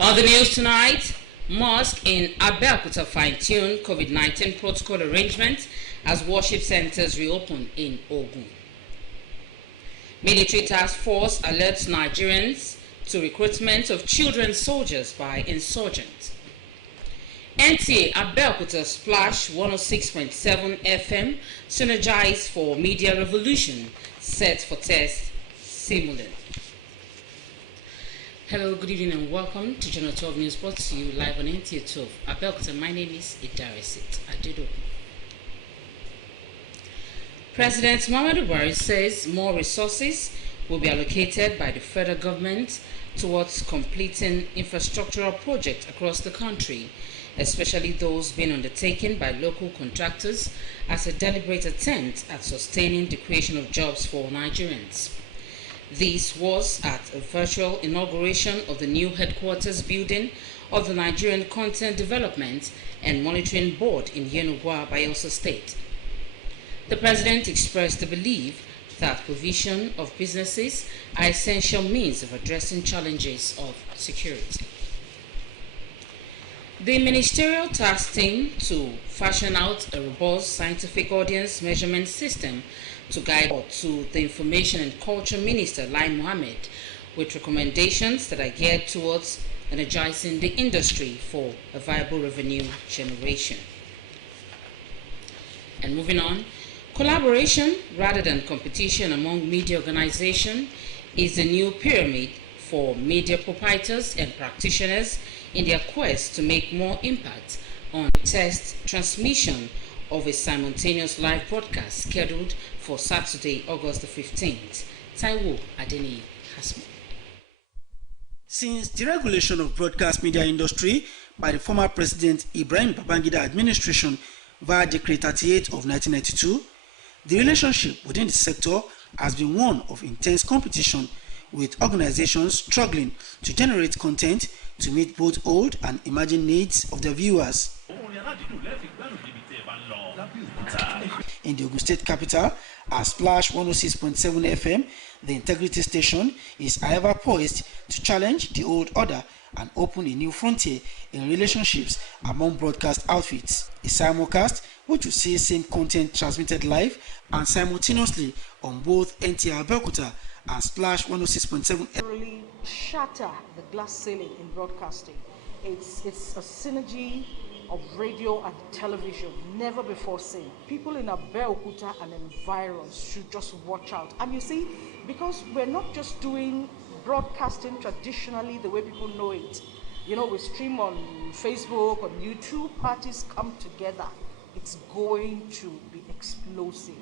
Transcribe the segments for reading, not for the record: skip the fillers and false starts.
On the news tonight, mosque in Abeokuta fine-tune COVID-19 protocol arrangements as worship centers reopen in Ogun. Military task force alerts Nigerians to recruitment of children soldiers by insurgents. Nta Abeokuta Splash 106.7 FM synergize for media revolution, set for test simulant. Hello, good evening and welcome to Channel 12 News, brought to you live on Nta 12 Abeokuta. My name is Nta Abeokuta. President Muhammadu Buhari says more resources will be allocated by the federal government towards completing infrastructural projects across the country, especially those being undertaken by local contractors as a deliberate attempt at sustaining the creation of jobs for Nigerians. This was at a virtual inauguration of the new headquarters building of the Nigerian Content Development and Monitoring Board in Yenagoa, Bayelsa State. The President expressed the belief that provision of businesses are essential means of addressing challenges of security. The ministerial task team to fashion out a robust scientific audience measurement system to guide to the Information and Culture Minister, Lai Mohammed, with recommendations that are geared towards energizing the industry for a viable revenue generation. And moving on, collaboration rather than competition among media organizations is the new pyramid for media proprietors and practitioners in their quest to make more impact on the test transmission of a simultaneous live broadcast scheduled for Saturday, August the 15th. Taiwo Adeni has more. Since the regulation of broadcast media industry by the former President Ibrahim Babangida administration via Decree 38 of 1992, the relationship within the sector has been one of intense competition, with organizations struggling to generate content to meet both old and emerging needs of their viewers. In the Ogun State capital, at Splash 106.7 FM, the integrity station is however poised to challenge the old order and open a new frontier in relationships among broadcast outfits. A simulcast which will see same content transmitted live and simultaneously on both Nta Abeokuta and Splash 106.7. Really shatter the glass ceiling in broadcasting. It's a synergy of radio and television never before seen. People in Abeokuta and environs should just watch out. And you see, because we're not just doing broadcasting traditionally the way people know it. You know, we stream on Facebook, on YouTube, parties come together. It's going to be explosive.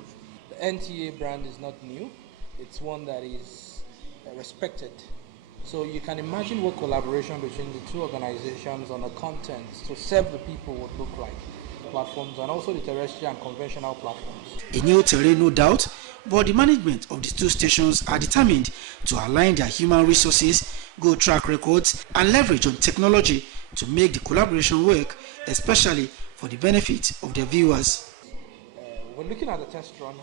The NTA brand is not new. It's one that is respected. So you can imagine what collaboration between the two organizations on the content to serve the people would look like. Platforms and also the terrestrial and conventional platforms. A new terrain, no doubt, but the management of the two stations are determined to align their human resources, good track records, and leverage on technology to make the collaboration work, especially for the benefit of their viewers. We're looking at the test run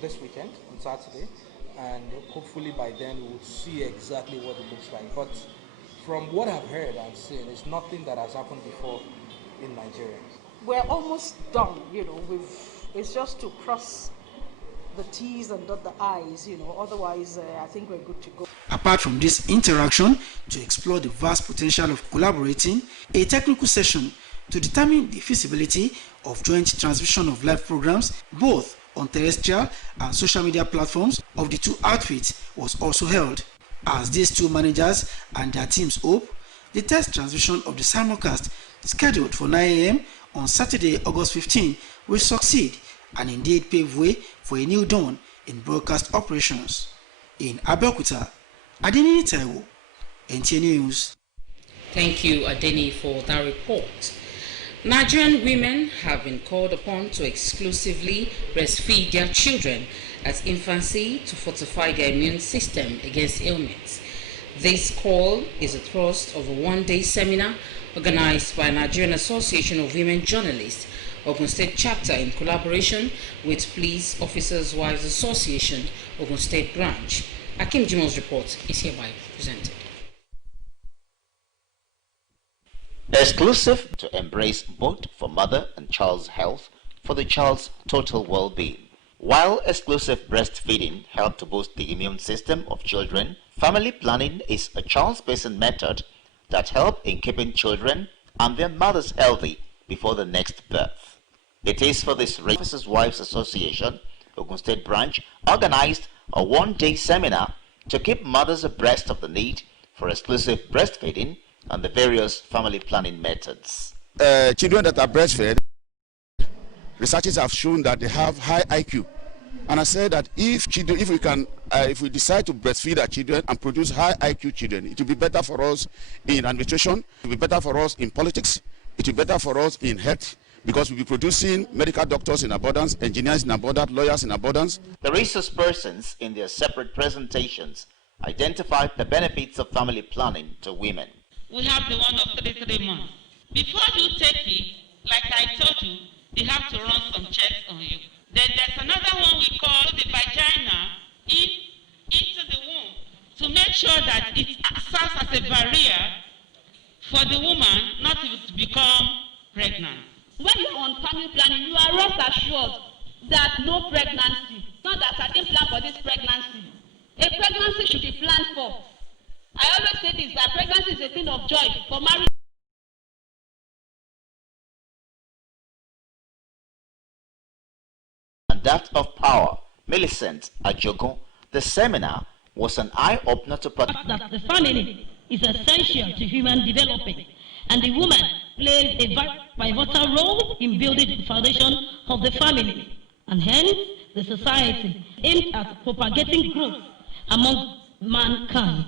this weekend on Saturday, and hopefully by then we will see exactly what it looks like. But from what I've heard and seen, it's nothing that has happened before in Nigeria. We're almost done, you know, it's just to cross the T's and dot the I's, you know, otherwise I think we're good to go. Apart from this interaction to explore the vast potential of collaborating, a technical session to determine the feasibility of joint transmission of live programs, both on terrestrial and social media platforms of the two outfits, was also held. As these two managers and their teams hope, the test transmission of the simulcast scheduled for 9 a.m. on Saturday, August 15, will succeed and indeed pave way for a new dawn in broadcast operations. In Abeokuta, Adeni Taiwo, Nta News. Thank you, Adeni, for that report. Nigerian women have been called upon to exclusively breastfeed their children at infancy to fortify their immune system against ailments. This call is a thrust of a one-day seminar organized by Nigerian Association of Women Journalists, Ogun State Chapter, in collaboration with Police Officers' Wives Association, Ogun State Branch. Akim Jimo's report is hereby presented. Exclusive to embrace both for mother and child's health for the child's total well-being. While exclusive breastfeeding helps to boost the immune system of children, family planning is a child-spacing method that helps in keeping children and their mothers healthy before the next birth. It is for this Officers' Wives Association, Ogun State branch, organized a one-day seminar to keep mothers abreast of the need for exclusive breastfeeding and the various family planning methods. Children that are breastfed, researchers have shown that they have high IQ. And I said that if we decide to breastfeed our children and produce high IQ children, it will be better for us in administration, it will be better for us in politics, it will be better for us in health, because we'll be producing medical doctors in abundance, engineers in abundance, lawyers in abundance. The resource persons in their separate presentations identified the benefits of family planning to women. We have the one of 33 months. Before you take it, like I told you, they have to run some checks on you. Then there's another one we call the vagina into the womb to make sure that it serves as a barrier for the woman not to become pregnant. When you're on family planning, you are rest assured that no pregnancy, not that I didn't plan for this pregnancy. A pregnancy should be planned for. I always say this, that pregnancy is a thing of joy for marriage. And that of power, Millicent Ajogun, the seminar was an eye-opener to that the family is essential to human development, and the woman plays a pivotal role in building the foundation of the family, and hence the society aimed at propagating growth among mankind,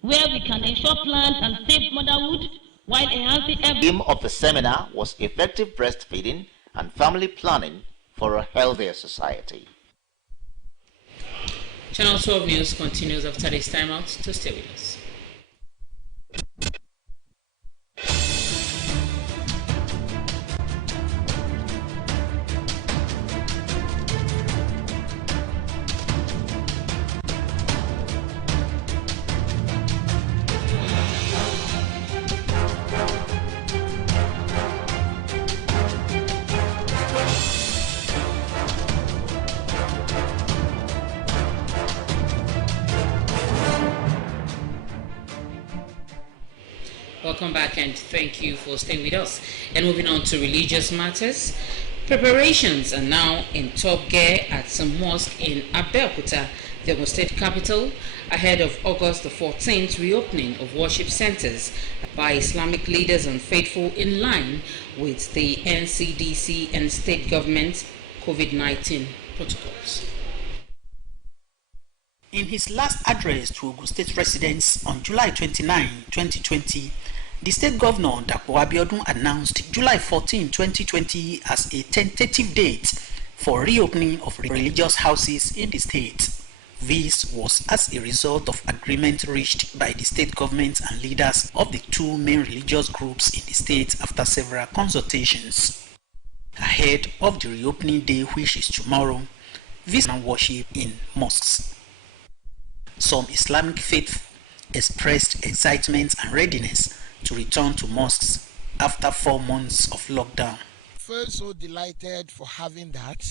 where we can ensure planned and safe motherhood while enhancing The theme of the seminar was effective breastfeeding and family planning for a healthier society. Channel 12 News continues after this timeout, to stay with us. Welcome back and thank you for staying with us. And moving on to religious matters, preparations are now in top gear at some mosque in Abeokuta, the Ogun State capital, ahead of August the 14th reopening of worship centers by Islamic leaders and faithful in line with the NCDC and state government COVID-19 protocols. In his last address to Ogun State residents on July 29, 2020, the state governor Nta Abeokuta announced July 14, 2020 as a tentative date for reopening of religious houses in the state. This was as a result of agreement reached by the state government and leaders of the two main religious groups in the state after several consultations. Ahead of the reopening day, which is tomorrow, visitors worship in mosques. Some Islamic faith expressed excitement and readiness to return to mosques after 4 months of lockdown. I feel so delighted for having that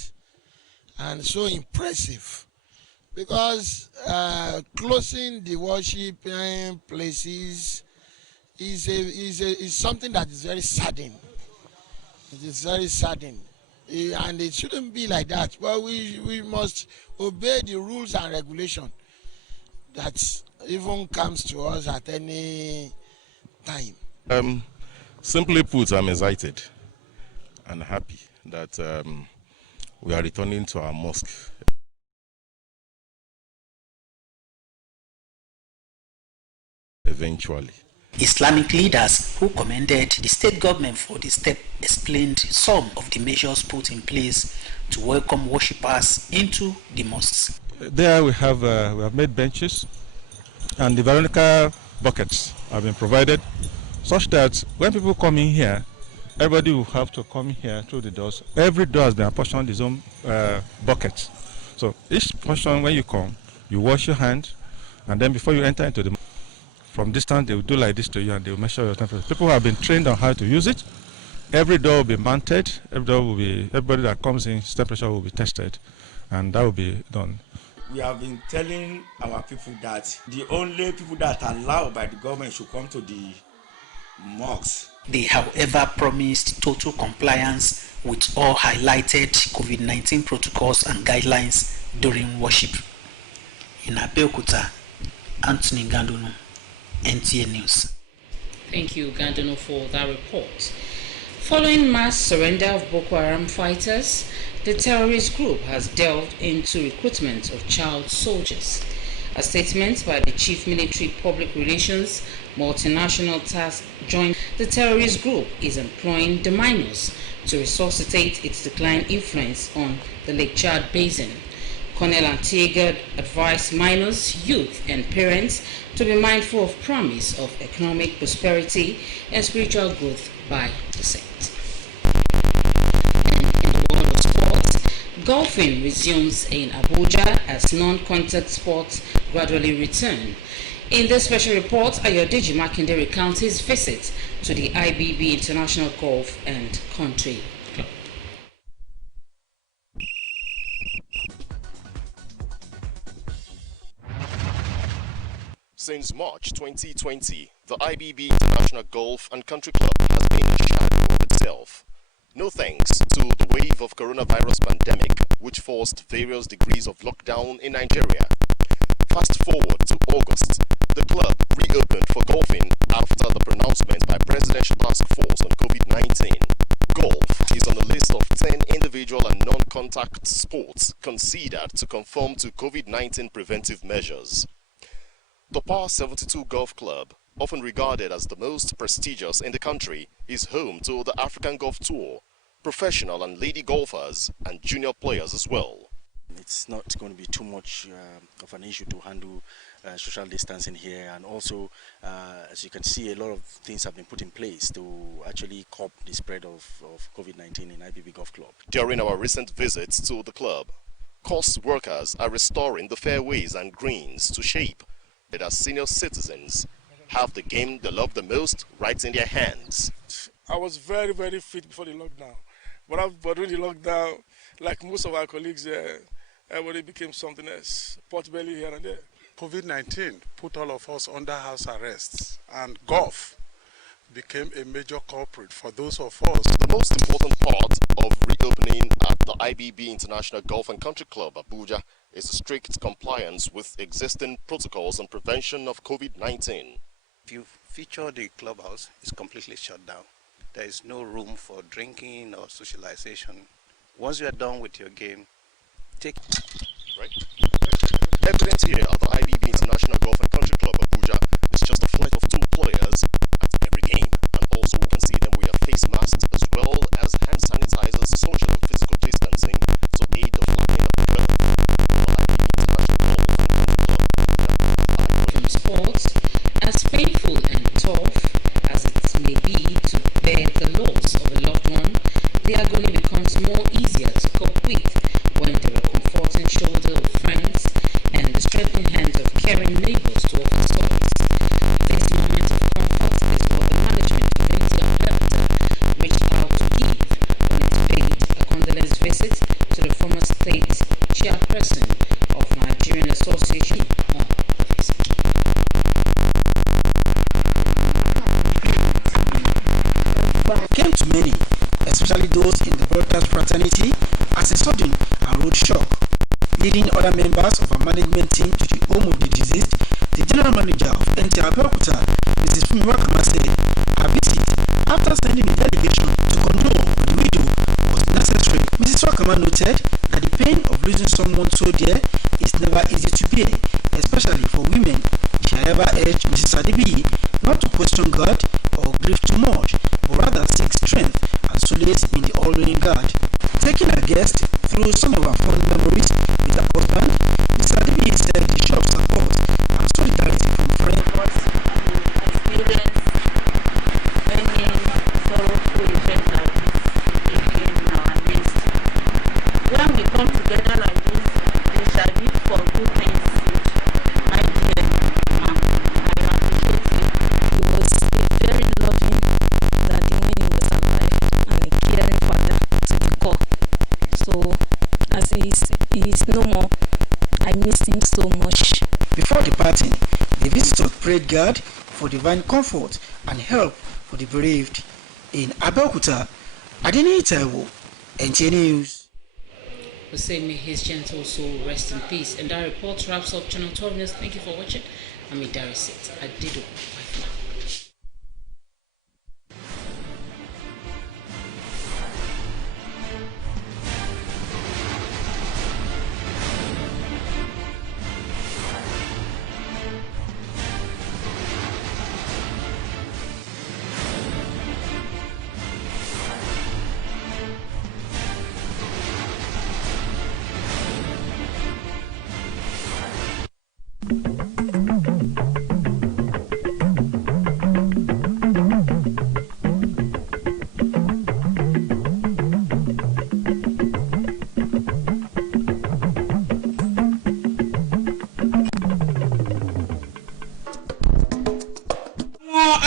and so impressive, because closing the worship places is something that is very saddening. It is very saddening, and it shouldn't be like that. But we must obey the rules and regulations that even comes to us at any time. Simply put, I'm excited and happy that we are returning to our mosque. Eventually. Islamic leaders who commended the state government for the step explained some of the measures put in place to welcome worshippers into the mosques. There we have made benches, and the Veronica buckets have been provided, such that when people come in here, everybody will have to come here through the doors. Every door has been apportioned its own bucket. So each portion, when you come, you wash your hands, and then before you enter into the from distance, they will do like this to you and they will measure your temperature. People have been trained on how to use it. Every door will be mounted. Everybody that comes in, his temperature will be tested, and that will be done. We have been telling our people that the only people that are allowed by the government should come to the mosques. They, however, promised total compliance with all highlighted COVID-19 protocols and guidelines during worship. In Abeokuta, Anthony Gandono, NTA News. Thank you, Gandono, for that report. Following mass surrender of Boko Haram fighters, the terrorist group has delved into recruitment of child soldiers. A statement by the Chief Military Public Relations Multinational Task Joint, the terrorist group is employing the minors to resuscitate its declined influence on the Lake Chad Basin. Colonel Antiega advised minors, youth, and parents to be mindful of promise of economic prosperity and spiritual growth by the saint. And in the world of sports, golfing resumes in Abuja as non-contact sports gradually return. In this special report, Ayodeji Makinde recounts his visit to the IBB International Golf and Country Club. Since March 2020, the IBB International Golf and Country Club has been a shadow of itself. No thanks to the wave of coronavirus pandemic, which forced various degrees of lockdown in Nigeria. Fast forward to August, the club reopened for golfing after the pronouncement by Presidential Task Force on COVID-19. Golf is on the list of 10 individual and non-contact sports considered to conform to COVID-19 preventive measures. The Par 72 Golf Club, often regarded as the most prestigious in the country, is home to the African Golf Tour, professional and lady golfers, and junior players as well. It's not going to be too much of an issue to handle social distancing here, and also as you can see, a lot of things have been put in place to actually curb the spread of COVID-19 in IBB Golf Club. During our recent visits to the club, course workers are restoring the fairways and greens to shape that as senior citizens have the game they love the most right in their hands. I was very, very fit before the lockdown, but during the lockdown, like most of our colleagues, everybody became something else, pot belly here and there. COVID-19 put all of us under house arrests, and golf became a major culprit for those of us. The most important part of reopening at the IBB International Golf and Country Club, Abuja, is strict compliance with existing protocols on prevention of COVID-19. If you feature the clubhouse, it's completely shut down. There is no room for drinking or socialization. Once you are done with your game, take... Right? Evident here at the IBB International Golf and Country Club, Abuja, is just a flight of 2 players at every game. And also we can see them wear face masks as well as hand sanitizers, social and physical distancing to aid the flattening of the curve. The IBB International Golf and Country Club, Abuja. From sports, as painful and tough as it may be to bear the loss of a loved one, the agony becomes more easier to cope with when there are comforting shoulder of friends and the strengthening hands of caring neighbors to offer solace. This moment of comfort is what the management of Nta Abeokuta reached out to give when it paid a condolence visit to the former state chairperson of Nigerian Association on Facebook. Came to many, especially those in the broadcast fraternity, as a sudden and road shock. Leading other members of our management team to the home of the deceased, the general manager of Nta Abeokuta, Mrs. Fumiwakama, said her visit, after sending a delegation to condole with the widow, was necessary. Mrs. Wakama noted that the pain of losing someone so dear is never easy to bear, especially for women. She however urged Mrs. Adebiyi not to question God or grieve too much, but rather seek strength and solace in the all-knowing God. Taking her guest through some of her fond memories with her husband, Mrs. Adebiyi said the show of support and solidarity from friends was experience many sorrowful events like this in our midst. When we come together like this, we shall be for good things. My dear, I appreciate no more. I miss him so much. Before departing, the visitor prayed God for divine comfort and help for the bereaved. In Abeokuta, Nta Abeokuta, Nta News. We say may his gentle soul rest in peace. And that report wraps up Channel 12 News. Thank you for watching. I'm Idarisit Adido. Bye for now.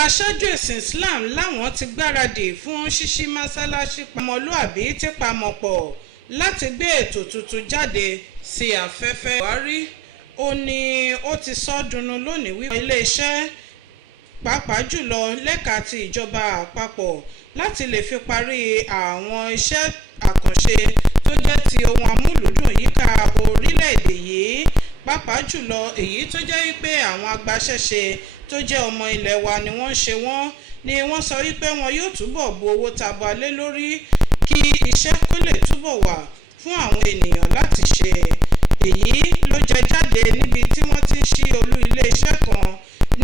Aṣáájú ẹ̀sìn Islam láwọn ti gbáradì fún ṣíṣí mọ́sálásí Ọmọlúàbí tí pamọ́ pọ̀ láti gbé ètò tuntun jáde sí afẹ́fẹ́. Buhari ó ní ó ti sọ́dúnú lónìí wípé iléeṣẹ́ pàápàá jùlọ lẹ́ka ti ìjọba àpapọ̀ láti lè fi parí àwọn iṣẹ́ àkànṣe tó jẹ́ ti ohun amúlùúdùn yíká orílẹ̀-èdè yìí, pàápàá jùlọ èyí tó jẹ́ wípé àwọn agbaṣẹ́ṣe tó jẹ́ ọmọ ilẹ̀ wa ni wọ́n ṣe wọ́n ni wọ́n sọ wípé wọn yóò túbọ̀ bu owó tabua lé lórí kí iṣẹ́ kó lè túbọ̀ wà fún àwọn ènìyàn láti ṣe. Èyí ló jẹ jáde níbi tí wọ́n ti ń ṣí olú iléeṣẹ́ kan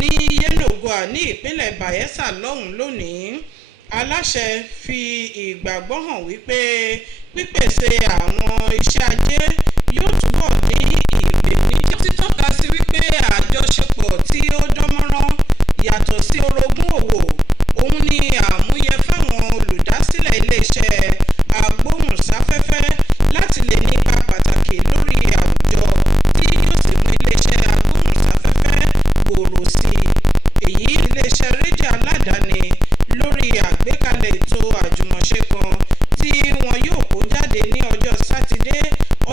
ní Yenagoa ní ìpínlẹ̀ Bayelsa lọ́hùn lónìí. Aláṣẹ fi ìgbàgbọ́ hàn wípé pípèsè àwọn iṣẹ́ ajé yóò túbọ̀ dín ìpèníjà. Ó ti tọ́ka sí wípé àjọṣepọ̀ tí ó dánmọ́rán yàtọ̀ sí orogún òwò òun ni àmúyẹ fáwọn olùdásílẹ̀ iléeṣẹ́ agbóhùnsáfẹ́fẹ́ láti lè nípa pàtàkì lórí àwùjọ tí yóò sì mú iléeṣẹ́ agbóhùnsáfẹ́fẹ́ gbòòrò sí i. Èyí iléeṣẹ́ rédíò aládàáni lórí àgbékalẹ̀ ètò àjùmọ̀ṣe kan tí wọn yóò kó jáde ní ọjọ́ Sátidé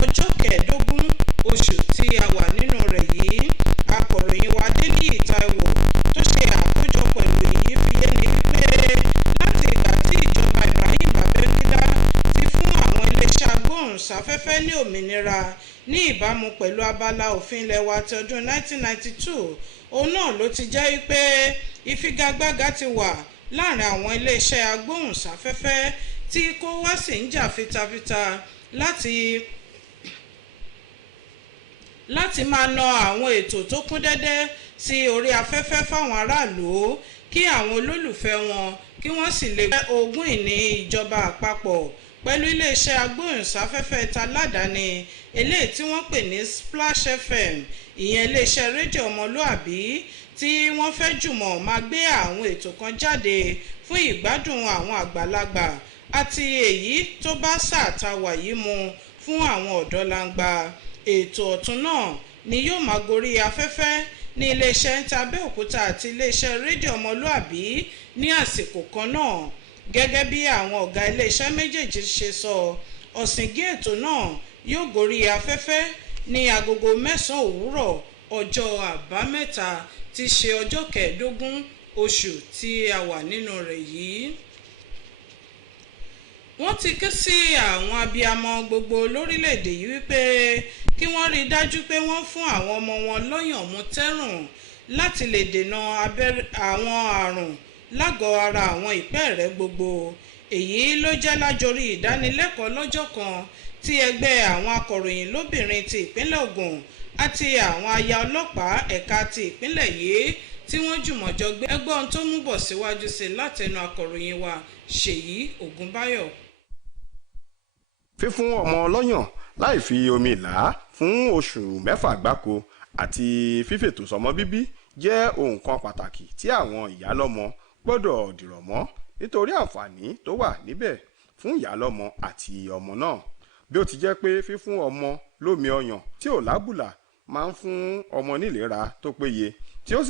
ọjọ́ 15 oṣù tí a wà nínú rẹ̀ yìí. Akọ̀ròyìn wa Nta Abeokuta tó ṣe àkójọpọ̀ ìròyìn fi yé ni wípé láti ìgbà tí ìjọba Ibrahim Babangida ti fún àwọn iléeṣẹ́ agbóhùnsáfẹ́fẹ́ ní òmìnira ní ìbámu pẹ̀lú abala òfin ilẹ̀ wa ti ọdún 1992, òun náà ló ti jẹ́ wípé ìfigagbága ti wà láàrin àwọn iléeṣẹ́ agbóhùnsáfẹ́fẹ́ tí kò wá sí ń jà fitafita láti máa na àwọn ètò tó kún dẹ́dẹ́ sí orí afẹ́fẹ́ fáwọn aráàlú kí àwọn olólùfẹ́ wọn kí wọ́n sì lè gbé ogún ìní ìjọba àpapọ̀ pẹ̀lú iléeṣẹ́ agbóhùnsáfẹ́fẹ́ taládàáni eléyìí tí wọ́n pè ní Splash FM, ìyẹn iléeṣẹ́ rédíò ọmọlúàbí tí wọ́n fẹ́ jùmọ̀ máa gbé àwọn ètò kan jáde fún ìgbádùn àwọn àgbàlagbà àti èyí tó bá sàtàwà yìí mu fún àwọn ọ̀dọ́langba. Ètò ọ̀tun náà ni yóò máa gorí afẹ́fẹ́ ní iléeṣẹ́ Nta Abeokuta àti iléeṣẹ́ rédíò ọmọlúàbí ní àsìkò kan náà. Gẹ́gẹ́ bí àwọn ọ̀gá iléeṣẹ́ méjèèjì ṣe sọ, ọ̀sìngí ètò náà yóò gorí afẹ́fẹ́ ní agogo 9 òwúrọ̀ ọjọ́ Àbámẹ́ta tí ṣe ọjọ́ 15 oṣù tí a wà nínú rẹ̀ yìí. Wọ́n ti ké sí àwọn abiyamọ gbogbo lórílẹ̀‐èdè yìí wípé kí wọ́n rí dájú pé wọ́n fún àwọn ọmọ wọn lọ́yàn mú tẹ́rùn láti lè dènà àwọn àrùn lágọ̀ọ́ ara àwọn ìpẹ́ẹ̀rẹ̀ gbogbo. Èyí ló jẹ́ lájorí ìdánilẹ́kọ̀ọ́ lọ́jọ́ kan tí ẹgbẹ́ àwọn akọ̀ròyìn lóbìnrin ti ìpínlẹ̀ Ògùn àti àwọn aya ọlọ́pàá ẹ̀ka ti ìpínlẹ̀ yìí tí wọ́n jùmọ̀jọ gbé. Ẹgbọ́n tó mú bọ̀ síwájú sí látẹnu akọ̀ròyìn wa Ṣèyí Ògúnbáyọ̀. Fífún ọmọ lọ́yàn láì fi omi là á fún oṣù 6 gbáko àti fífètò sọmọ bíbí jẹ́ ohun kan pàtàkì tí àwọn ìyálọ́mọ gbọ́dọ̀ dìrọ̀ mọ́ nítorí àǹfààní tó wà níbẹ̀ fún ìyálọ́mọ àti ọmọ náà. Bí ó ti jẹ́ pé fífún ọmọ lómi ọyàn tí ò lábùlà máa ń fún ọmọ nílera tó péye tí ó sì